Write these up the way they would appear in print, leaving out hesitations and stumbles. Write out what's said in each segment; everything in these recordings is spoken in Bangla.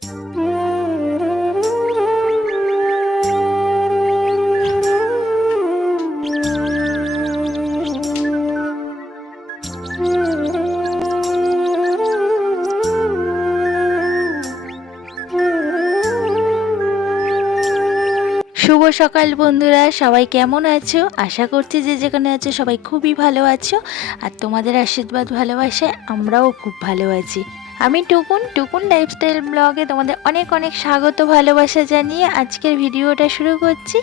শুভ সকাল বন্ধুরা, সবাই কেমন আছো? আশা করছি যে যেখানে আছো সবাই খুবই ভালো আছো। আর তোমাদের আশীর্বাদ ভালোবাসায় আমরাও খুব ভালো আছি। আমি টুকুন লাইফস্টাইল ব্লগে তোমাদের অনেক অনেক স্বাগত ভালোবাসা জানিয়ে আজকের ভিডিওটা শুরু করছি।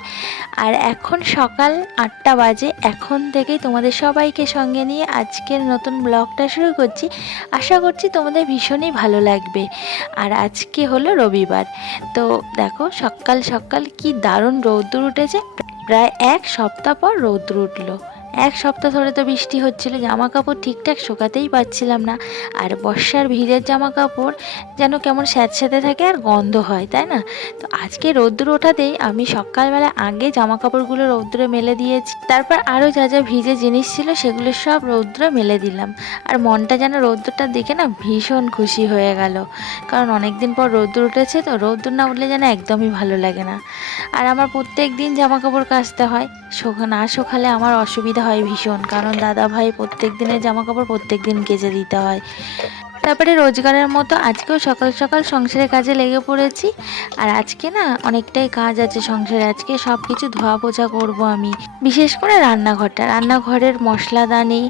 আর এখন সকাল 8টা বাজে। এখন থেকেই তোমাদের সবাইকে সঙ্গে নিয়ে আজকের নতুন ব্লগটা শুরু করছি। আশা করছি তোমাদের ভীষণই ভালো লাগবে। আর আজকে হলো রবিবার। তো দেখো সকাল সকাল কি দারুণ রৌদ্র উঠেছে। প্রায় এক সপ্তাহ পর রৌদ্র উঠলো। এক সপ্তাহ ধরে তো বৃষ্টি হচ্ছিল, জামা কাপড় ঠিকঠাক শুকাতেই পারছিলাম না। আর বর্ষার ভিজের জামা কাপড় যেন কেমন স্যাঁতস্যাঁতে থাকে আর গন্ধ হয়, তাই না? তো আজকে রৌদ্র ওঠাতেই আমি সকালবেলা আগে জামা কাপড়গুলো রৌদ্রে মেলে দিয়েছি। তারপর আরও যা যা ভিজে জিনিস ছিল সেগুলো সব রৌদ্রে মেলে দিলাম। আর মনটা যেন রৌদ্রটা দেখে না ভীষণ খুশি হয়ে গেল। কারণ অনেক দিন পর রৌদ্র উঠেছে, তো রৌদ্র না উঠলে যেন একদমই ভালো লাগে না। আর আমার প্রত্যেক দিন জামা কাপড় কাচতে হয়। না শুকালে আমার অসুবিধা হয় ভীষণ, কারণ দাদা ভাই প্রত্যেক দিনের জামা কাপড় প্রত্যেক দিন কেচে দিতে হয়। তারপরে রোজগারের মতো আজকেও সকাল সকাল সংসারের কাজে লেগে পড়েছি। আর আজকে না অনেকটাই কাজ আছে সংসারে। আজকে সব কিছু ধোয়া পোছা করবো আমি, বিশেষ করে রান্নাঘরের মশলাদানি,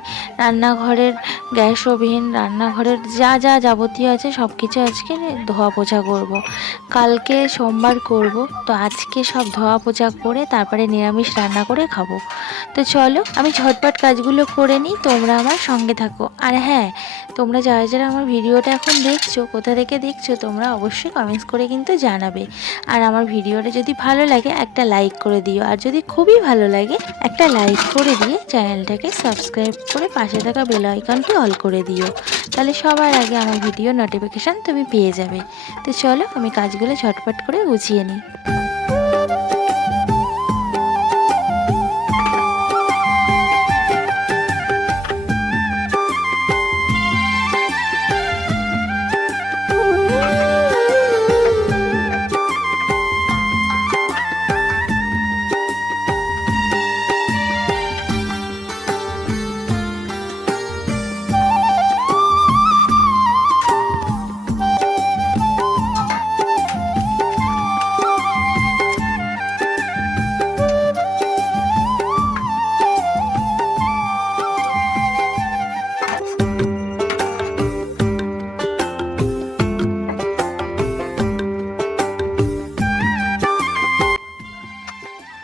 রান্নাঘরের গ্যাস ওভেন, রান্নাঘরের যা যা যাবতীয় আছে সব কিছু আজকে ধোয়া পোছা করব। কালকে সোমবার করব, তো আজকে সব ধোয়া পোছা করে তারপরে নিরামিষ রান্না করে খাবো। তো চলো আমি ঝটপট কাজগুলো করে নিই, তোমরা আমার সঙ্গে থাকো। আর হ্যাঁ, তোমরা যারা যারা আমার ভিডিওটা এখন দেখছো, কোথা থেকে দেখছো তোমরা অবশ্যই কমেন্টস করে কিন্তু জানাবে। আর আমার ভিডিওটা যদি ভালো লাগে একটা লাইক করে দিও। আর যদি খুবই ভালো লাগে একটা লাইক করে দিয়ে চ্যানেলটাকে সাবস্ক্রাইব করে পাশে থাকা বেল আইকনটি অল করে দিও। তাহলে সবার আগে আমার ভিডিও নোটিফিকেশান তুমি পেয়ে যাবে। তো চলো আমি কাজগুলো ঝটপট করে গুছিয়ে নিই।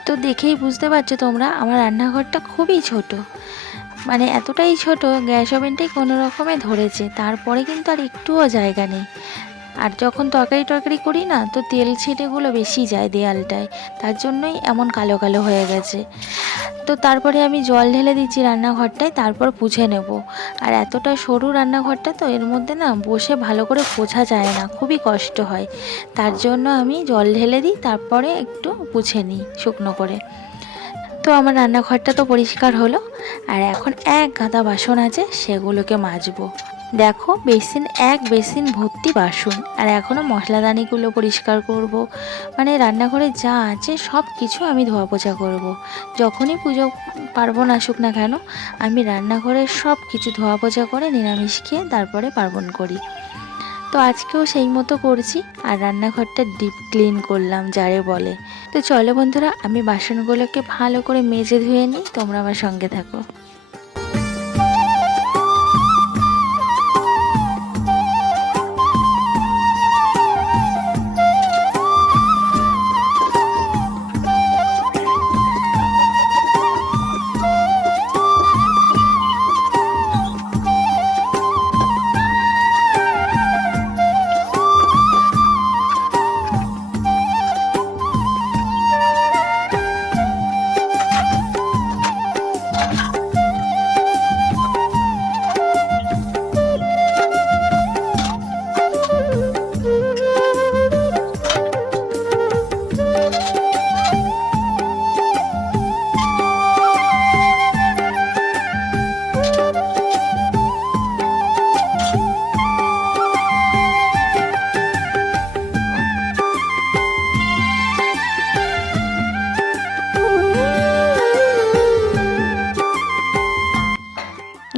তো দেখেই বুঝতে পারছো তোমরা, আমার রান্নাঘরটা খুবই ছোট। মানে এতটাই ছোট, গ্যাস ওভেনটাই কোনো রকমে ধরেছে, তারপরে কিন্তু আর একটুও জায়গা নেই। আর যখন তরকারি করি না, তো তেল ছিটেগুলো বেশি যায় দেয়ালটায়, তার জন্যই এমন কালো কালো হয়ে গেছে। তো তারপরে আমি জল ঢেলে দিচ্ছি রান্নাঘরটায়, তারপর পুছে নেব। আর এতটা সরু রান্নাঘরটা, তো এর মধ্যে না বসে ভালো করে পোছা যায় না, খুবই কষ্ট হয়। তার জন্য আমি জল ঢেলে দিই, তারপরে একটু পুছে নিই শুকনো করে। তো আমার রান্নাঘরটা তো পরিষ্কার হলো। আর এখন এক গাদা বাসন আছে, সেগুলোকে মাজবো। দেখো এক বেসিন ভর্তি বাসন। আর এখনও মশলাদানিগুলো পরিষ্কার করব। মানে রান্নাঘরে যা আছে সব কিছু আমি ধোয়া পোছা করব। যখনই পুজো পার্বণ আসুক না কেন, আমি রান্নাঘরের সব কিছু ধোয়া পোছা করে নিরামিষ খেয়ে তারপরে পার্বণ করি। তো আজকেও সেই মতো করছি। আর রান্নাঘরটা ডিপ ক্লিন করলাম যারে বলে। তো চলো বন্ধুরা, আমি বাসনগুলোকে ভালো করে মেজে ধুয়ে নিই, তোমরা আমার সঙ্গে থাকো।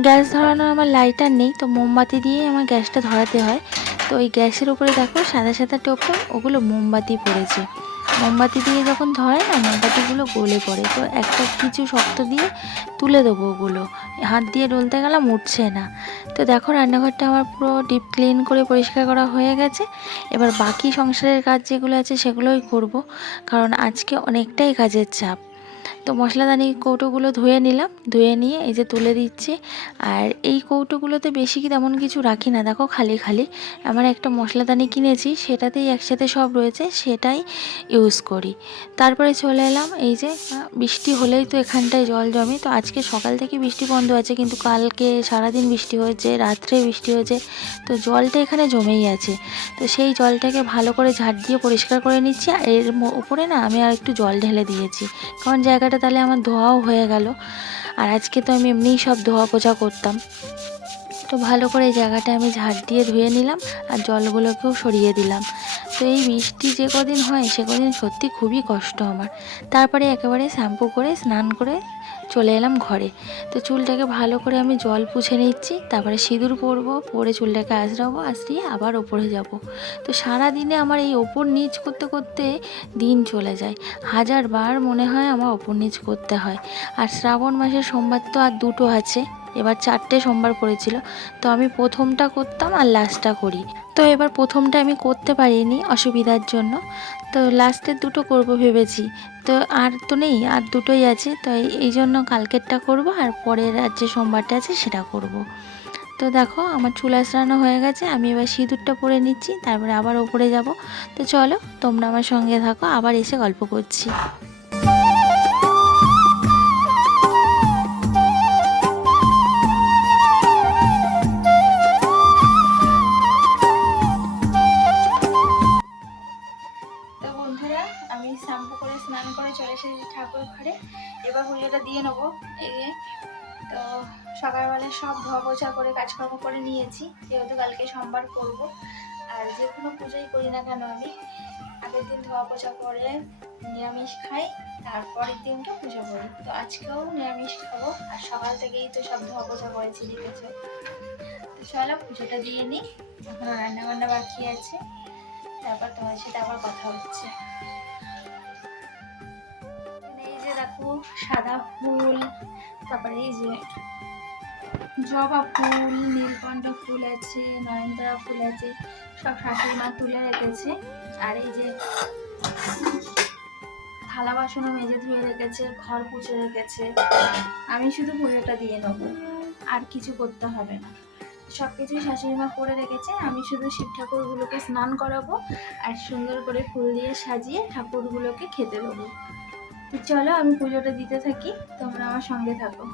গ্যাস ধরানোর আমার লাইটার নেই, তো মোমবাতি দিয়েই আমার গ্যাসটা ধরাতে হয়। তো ওই গ্যাসের উপরে দেখো সাদা সাদা টোপটা, ওগুলো মোমবাতি পড়েছে। মোমবাতি দিয়ে যখন ধরে না, মোমবাতিগুলো গলে পড়ে। তো একটা কিছু শক্ত দিয়ে তুলে দেবো ওগুলো, হাত দিয়ে ডলতে গেলাম উঠছে না। তো দেখো রান্নাঘরটা আমার পুরো ডিপ ক্লিন করে পরিষ্কার করা হয়ে গেছে। এবার বাকি সংসারের কাজ যেগুলো আছে সেগুলোই করব, কারণ আজকে অনেকটাই কাজের চাপ। তো মশলাদানি কৌটোগুলো ধুয়ে নিলাম, ধুয়ে নিয়ে এই যে তুলে দিচ্ছি। আর এই কৌটোগুলোতে বেশি তেমন কিছু রাখি না, দেখো খালি খালি। আমার একটা মশলাদানি কিনেছি, সেটাতেই একসাথে সব রয়েছে, সেটাই ইউজ করি। তারপরে চলে এলাম, এই যে বৃষ্টি হলেই তো এখানটায় জল জমে। তো আজকে সকাল থেকে বৃষ্টি বন্ধ আছে, কিন্তু কালকে সারাদিন বৃষ্টি হয়েছে, রাত্রে বৃষ্টি হয়েছে। তো জলটা এখানে জমেই আছে। তো সেই জলটাকে ভালো করে ঝাড় দিয়ে পরিষ্কার করে নিচ্ছি। আর এর উপরে না আমি আর একটু জল ঢেলে দিয়েছি, কারণ জায়গাটা তাহলে আমার ধোয়াও হয়ে গেল। আর আজকে তো আমি এমনিই সব ধোয়া পোছা করতাম। তো ভালো করে এই জায়গাটা আমি ঝাড় দিয়ে ধুয়ে নিলাম, আর জলগুলোকেও সরিয়ে দিলাম। তো এই বৃষ্টি যে কদিন হয় সে কদিন সত্যি খুবই কষ্ট আমার। তারপরে একেবারে শ্যাম্পু করে স্নান করে চলে এলাম ঘরে। তো চুলটাকে ভালো করে আমি জল পুছে নিচ্ছি, তারপরে সিঁদুর পরবো, পরে চুলটাকে আঁচড়াবো, আঁচড়িয়ে আবার ওপরে যাব। তো সারা দিনে আমার এই ওপর নিচ করতে করতে দিন চলে যায়। হাজারবার মনে হয় আমার ওপর নিচ করতে হয়। আর শ্রাবণ মাসের সোমবার তো আর দুটো আছে, এবার 4টে সোমবার পড়েছিল। তো আমি প্রথমটা করতাম আর লাস্টটা করি। তো এবার প্রথমটা আমি করতে পারিনি অসুবিধার জন্য, তো লাস্টের দুটো করব ভেবেছি। তো আর তো নেই, আর দুটোই আছে। তো এই জন্য কালকেরটা করব, আর পরের আর যে সোমবারটা আছে সেটা করব। তো দেখো আমার চুল আঁচড়ানো হয়ে গেছে, আমি এবার সিঁদুরটা পরে নিচ্ছি, তারপরে আবার ওপরে যাব। তো চলো তোমরা আমার সঙ্গে থাকো, আবার এসে গল্প করছি। তো বন্ধুরা, আমি শ্যাম্পু করে স্নান করে চলে এসেছি ঠাকুর ঘরে। এবার পুজোটা দিয়ে নেবো। এই যে, তো সকালবেলা সব ধোয়া পোছা করে কাজকর্ম করে নিয়েছি, যেহেতু কালকে সোমবার করব। আর যে কোনো পুজোই করি না কেন, আমি আগের দিন ধোয়া পোছা করে নিরামিষ খাই, তারপরের দিনটা পুজো করি। তো আজকেও নিরামিষ খাবো, আর সকাল থেকেই তো সব ধোয়া পোছা করেছি, দেখেছো। তো চলো পুজোটা দিয়ে নিই, এখনো রান্না বান্না বাকি আছে, তারপর তোমার সাথে আবার কথা হচ্ছে। এই যে দেখো সাদা ফুল, তারপরে এই যে জবা ফুল, নীলকণ্ঠ ফুল আছে, নয়নতারা ফুল আছে, সব শাশুড়ি মা তুলে রেখেছে। আর এই যে থালা বাসনও মেজে ধুয়ে রেখেছে, ঘর পুছে রেখেছে। আমি শুধু পুজোটা দিয়ে নেবো, আর কিছু করতে হবে না। সব কিছুই শাশুড়ি মা করে রেখেছে, আমি শুধু শিব ঠাকুরগুলোকে স্নান করাবো, আর সুন্দর করে ফুল দিয়ে সাজিয়ে ঠাকুরগুলোকে খেতে দেবো। তো চলো আমি পুজোটা দিতে থাকি, তোমরা আমার সঙ্গে থাকো।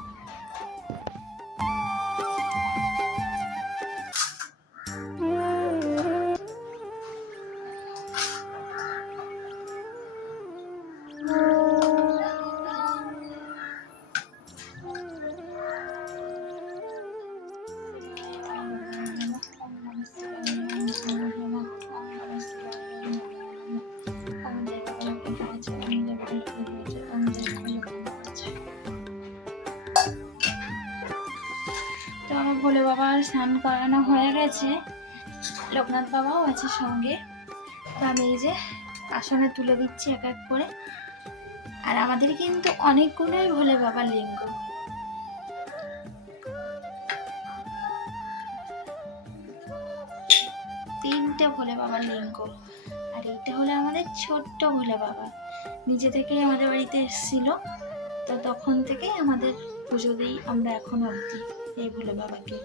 তো আমার ভোলে বাবার স্নান করানো হয়ে গেছে, লোকনাথ বাবাও আছে সঙ্গে। তো আমি এই যে আসনে তুলে দিচ্ছি এক এক করে। আর আমাদের কিন্তু অনেকগুলোই ভোলে বাবার লিঙ্গ। তিনটে ভোলে বাবার লিঙ্গ। আর এইটা হলো আমাদের ছোট্ট ভোলে বাবা, নিজে থেকেই আমাদের বাড়িতে এসেছিল। তো তখন থেকেই আমাদের পুজো দিই আমরা এখনো অবধি এই ভোলে বাবাকে।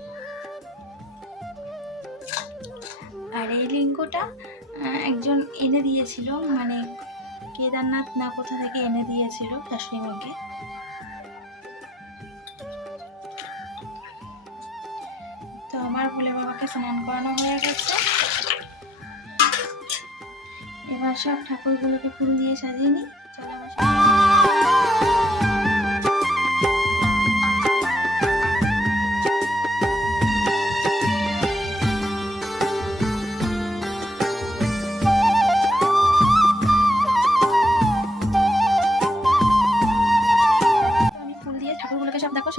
আর এই লিঙ্গটা একজন এনে দিয়েছিল, মানে কেদারনাথ না কোথা থেকে এনে দিয়েছিল শাশুড়ি মাকে। তো আমার ভোলে বাবাকে স্নান করানো হয়ে গেছে, এবার সব ঠাকুরগুলোকে ফুল দিয়ে সাজিয়ে নিই। চলো আমার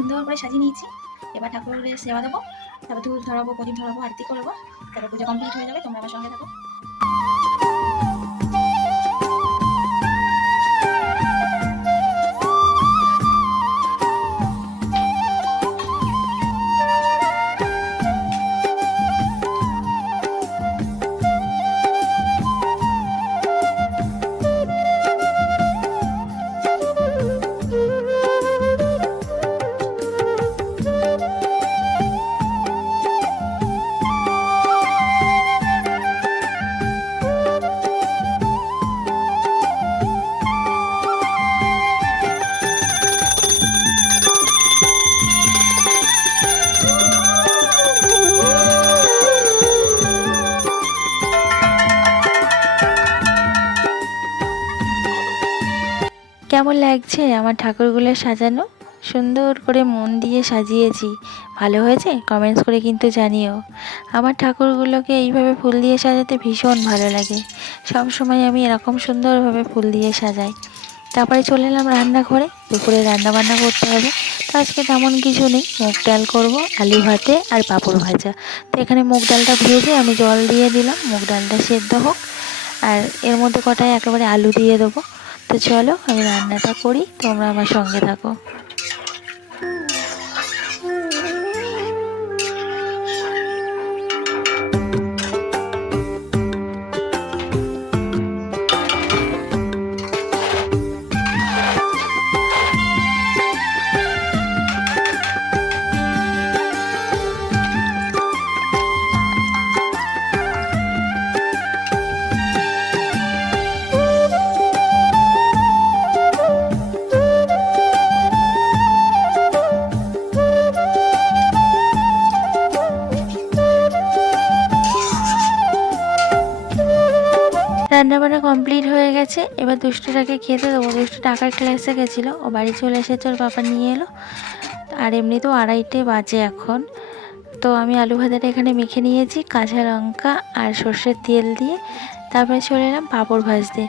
সুন্দর করে সাজিয়ে নিয়েছি। এবার ঠাকুরের সেবা দেবো, তারপর ধূপ ধরাবো, প্রদীপ ধরাবো, আরতি করবো, তারপর পূজা কমপ্লিট হয়ে যাবে। তোমরা আমার সঙ্গে থাকো। কেমন লাগছে আমার ঠাকুরগুলো সাজানো? সুন্দর করে মন দিয়ে সাজিয়েছি। ভালো হয়েছে? কমেন্টস করে কিন্তু জানিও। আমার ঠাকুরগুলোকে এইভাবে ফুল দিয়ে সাজাতে ভীষণ ভালো লাগে। সব সময় আমি এরকম সুন্দরভাবে ফুল দিয়ে সাজাই। তারপরে চলে এলাম রান্নাঘরে। দুপুরে রান্না বান্না করতে হবে। তো আজকে তেমন কিছু নেই, মুগ ডাল করব, আলু ভাতে আর পাঁপড় ভাজা। তো এখানে মুগ ডালটা ভেজে আমি জল দিয়ে দিলাম, মুগ ডালটা সেদ্ধ হোক। আর এর মধ্যে কটায় একেবারে আলু দিয়ে দেবো। তো চলো আমি রান্নাটা করি, তোমরা আমার সঙ্গে থাকো। রান্নাবান্না কমপ্লিট হয়ে গেছে। এবার দুষ্টুটাকে খেতে দেবো। দুষ্টু টাকার ক্লাসে গেছিলো, ও বাড়ি চলে এসেছে, ওর বাবা নিয়ে এলো। আর এমনিতেও 2:30 বাজে এখন। তো আমি আলু ভাজাটা এখানে মেখে নিয়েছি কাঁচা লঙ্কা আর সর্ষের তেল দিয়ে। তারপরে চলে এলাম পাঁপড় ভাজতে।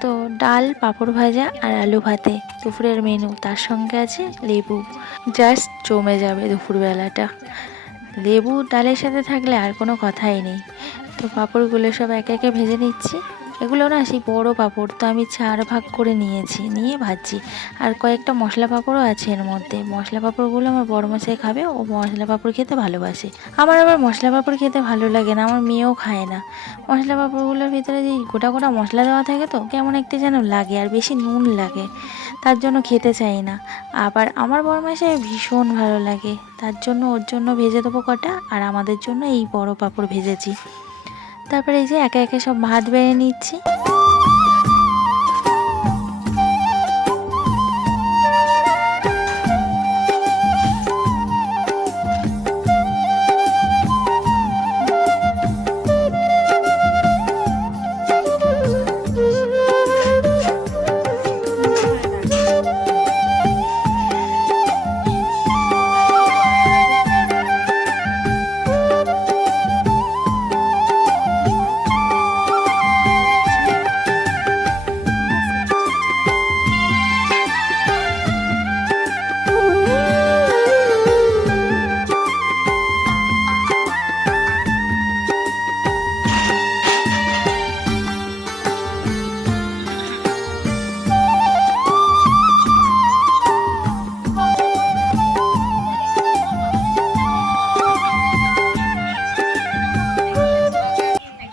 তো ডাল, পাঁপড় ভাজা আর আলু ভাতে দুপুরের মেনু। তার সঙ্গে আছে লেবু। জাস্ট জমে যাবে দুপুরবেলাটা। লেবু ডালের সাথে থাকলে আর কোনো কথাই নেই। তো পাঁপড়গুলো সব একে একে ভেজে নিচ্ছি। এগুলো না সেই বড় পাঁপড়, তো আমি 4 ভাগ করে নিয়ে ভাজছি। আর কয়েকটা মশলা পাঁপড়ও আছে এর মধ্যে। মশলা পাঁপড়গুলো আমার বড় মশাই খাবে, ও মশলা পাঁপড় খেতে ভালোবাসে। আমার আবার মশলা পাঁপড় খেতে ভালো লাগে না, আমার মেয়েও খায় না। মশলা পাঁপড়গুলোর ভিতরে যে গোটা গোটা মশলা দেওয়া থাকে, তো কেমন একটা যেন লাগে, আর বেশি নুন লাগে, তার জন্য খেতে চাই না। আবার আমার বড় মশাই ভীষণ ভালো লাগে, তার জন্য ওর জন্য ভেজে দেবো কটা, আর আমাদের জন্য এই বড় পাঁপড় ভেজেছি। তারপরে এই যে একে একে সব ভাত বেড়ে নিচ্ছি।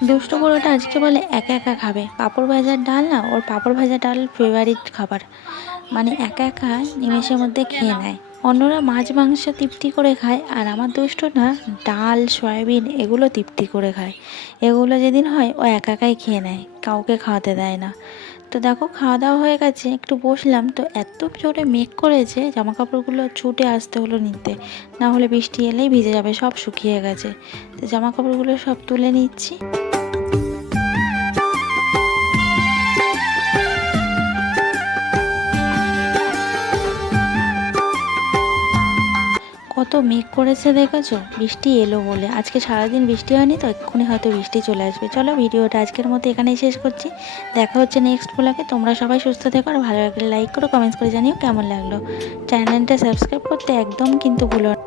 দুষ্টু বড়োটা আজকে বলে একা একা খাবে পাঁপড় ভাজার ডাল, না ওর পাঁপড় ভাজা ডাল ফেভারিট খাবার। মানে একা একা নিমেষের মধ্যে খেয়ে নেয়। অন্যরা মাছ মাংস তৃপ্তি করে খায়, আর আমার দুষ্টু না ডাল সয়াবিন এগুলো তৃপ্তি করে খায়। এগুলো যেদিন হয় ও একা একাই খেয়ে নেয়, কাউকে খাওয়াতে দেয় না। তো দেখো খাওয়া দাওয়া হয়ে গেছে, একটু বসলাম, তো এত জোরে মেঘ করেছে জামা কাপড়গুলো ছুটে আসতে হলো নিতে, না হলে বৃষ্টি এলেই ভিজে যাবে, সব শুকিয়ে গেছে। তো জামা কাপড়গুলো সব তুলে নিচ্ছি। কত মেঘ করেছে দেখেছো, বৃষ্টি এলো বলে। আজকে সারাদিন বৃষ্টি হয়নি, তো এক্ষুনি হয়তো বৃষ্টি চলে আসবে। চলো ভিডিওটা আজকের মতো এখানেই শেষ করছি। দেখা হচ্ছে নেক্সট ব্লগে। তোমরা সবাই সুস্থ থেকো, আর ভালো লাগলে লাইক করো, কমেন্টস করে জানিও কেমন লাগলো। চ্যানেলটা সাবস্ক্রাইব করতে একদম কিন্তু ভুলো না।